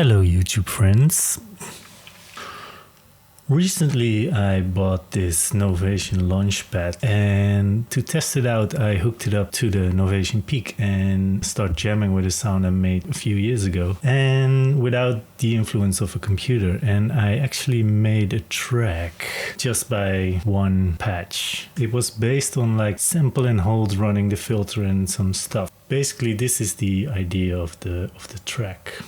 Hello, YouTube friends. Recently, I bought this Novation Launchpad, and to test it out, I hooked it up to the Novation Peak and start jamming with a sound I made a few years ago, and without the influence of a computer. And I actually made a track just by one patch. It was based on like sample and hold running the filter and some stuff. Basically, this is the idea of the track.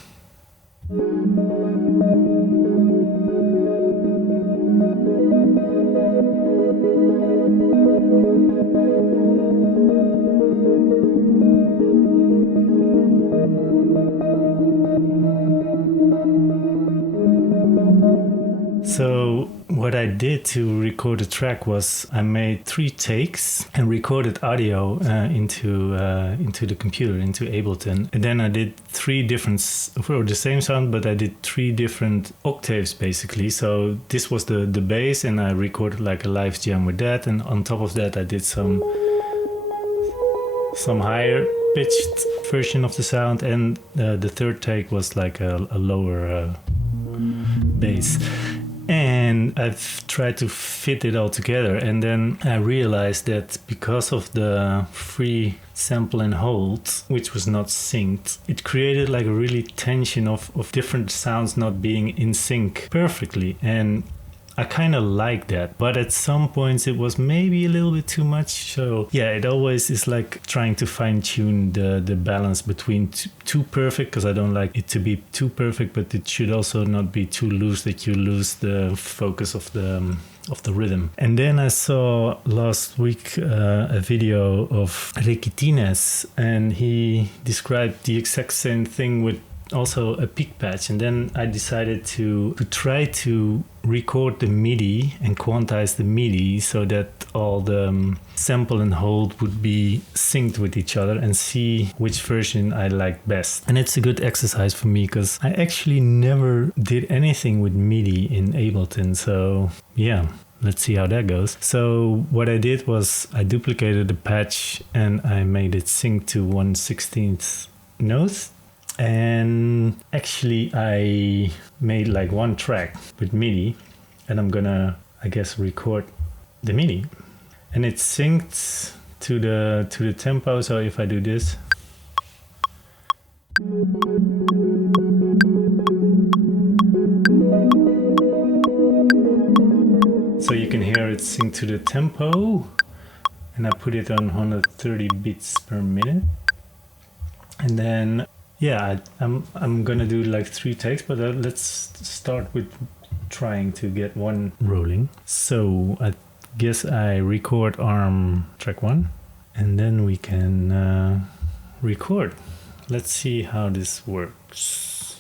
So what I did to record the track was I made 3 takes and recorded audio into the computer, into Ableton. And then I did 3 different, for the same sound, but I did 3 different octaves basically. So this was the bass, and I recorded like a live jam with that. And on top of that, I did some higher pitched version of the sound. And the third take was like a lower bass. And I've tried to fit it all together, and then I realized that because of the free sample and hold, which was not synced, it created like a really tension of different sounds not being in sync perfectly. And I kind of like that, but at some points it was maybe a little bit too much. So yeah, it always is like trying to fine tune the balance between too perfect, because I don't like it to be too perfect, but it should also not be too loose that you lose the focus of the rhythm. And then I saw last week a video of thnx, and he described the exact same thing with also a peak patch. And then I decided to try to record the MIDI and quantize the MIDI so that all the sample and hold would be synced with each other, and see which version I like best. And it's a good exercise for me because I actually never did anything with MIDI in Ableton. So yeah, let's see how that goes. So what I did was I duplicated the patch and I made it sync to 1/16th notes. And actually I made like one track with MIDI, and I'm gonna, I guess, record the MIDI. And it's synced to the tempo. So if I do this, so you can hear it sync to the tempo, and I put it on 130 beats per minute. And then yeah, I'm gonna do like 3 takes, but let's start with trying to get one rolling. So I guess I record arm track 1, and then we can record. Let's see how this works.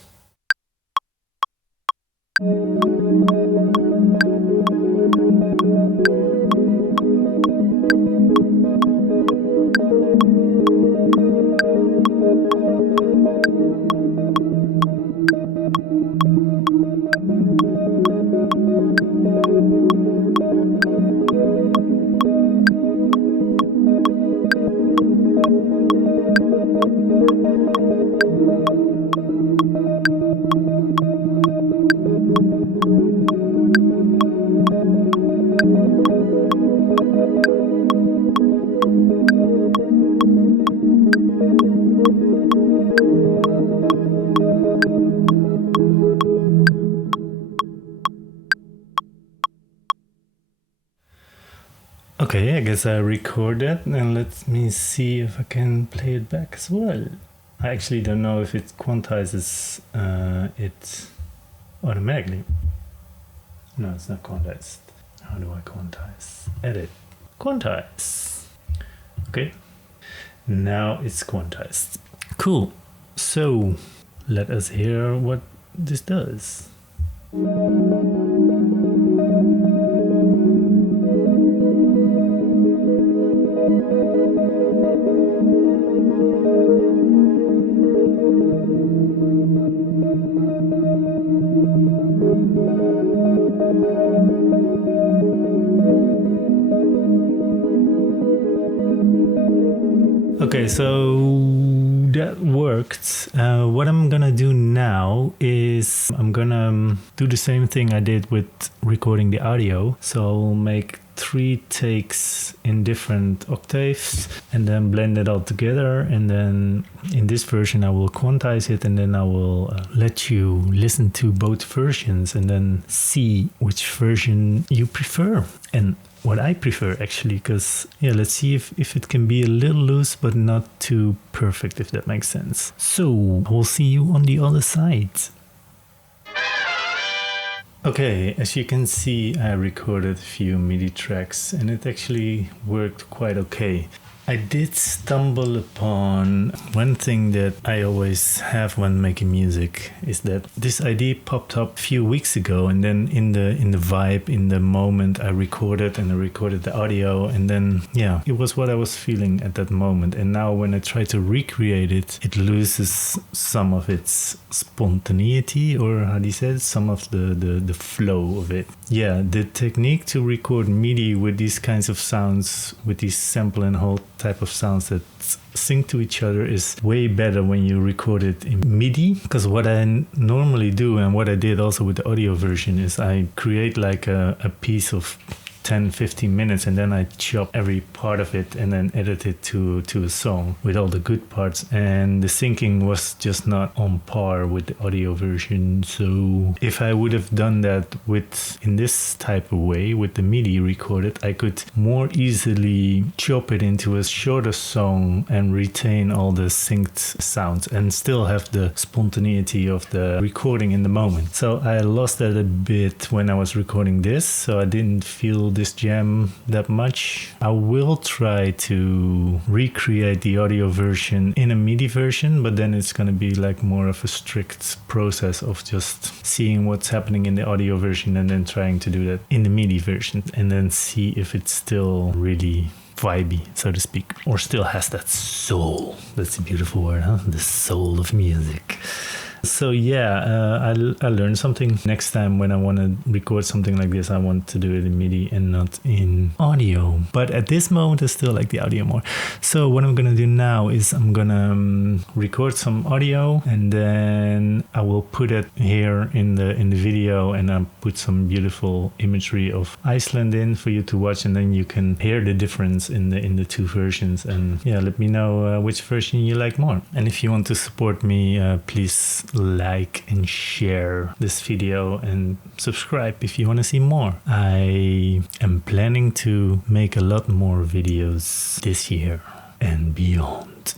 Okay, I guess I record that, and let me see if I can play it back as well. I actually don't know if it quantizes it automatically. No, it's not quantized. How do I quantize? Edit. Quantize. Okay. Now it's quantized. Cool. So let us hear what this does. Okay, so that worked. What I'm gonna do now is I'm gonna do the same thing I did with recording the audio. So I'll make 3 takes in different octaves and then blend it all together, and then in this version I will quantize it, and then I will let you listen to both versions and then see which version you prefer and what I prefer, actually, because let's see if it can be a little loose but not too perfect, if that makes sense. So I will see you on the other side. Okay, as you can see, I recorded a few MIDI tracks and it actually worked quite okay. I did stumble upon one thing that I always have when making music, is that this idea popped up a few weeks ago, and then in the vibe, in the moment, I recorded the audio, and then it was what I was feeling at that moment. And now when I try to recreate it, it loses some of its spontaneity, or how do you say it? Some of the flow of it. Yeah, the technique to record MIDI with these kinds of sounds, with these sample and hold type of sounds that sync to each other, is way better when you record it in MIDI. Because what I normally do, and what I did also with the audio version, is I create like a piece of 10-15 minutes, and then I chop every part of it and then edit it to a song with all the good parts, and the syncing was just not on par with the audio version. So if I would have done that in this type of way with the MIDI recorded, I could more easily chop it into a shorter song and retain all the synced sounds and still have the spontaneity of the recording in the moment. So I lost that a bit when I was recording this, so I didn't feel this jam that much. I will try to recreate the audio version in a MIDI version, but then it's going to be like more of a strict process of just seeing what's happening in the audio version and then trying to do that in the MIDI version, and then see if it's still really vibey, so to speak, or still has that soul. That's a beautiful word, huh? The soul of music. So I learned something. Next time when I want to record something like this, I want to do it in MIDI and not in audio. But at this moment, I still like the audio more. So what I'm gonna do now is I'm gonna record some audio, and then I will put it here in the video, and I'll put some beautiful imagery of Iceland in for you to watch, and then you can hear the difference in the 2 versions. And let me know which version you like more. And if you want to support me, please like and share this video and subscribe if you want to see more. I am planning to make a lot more videos this year and beyond.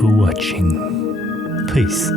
for watching. Peace.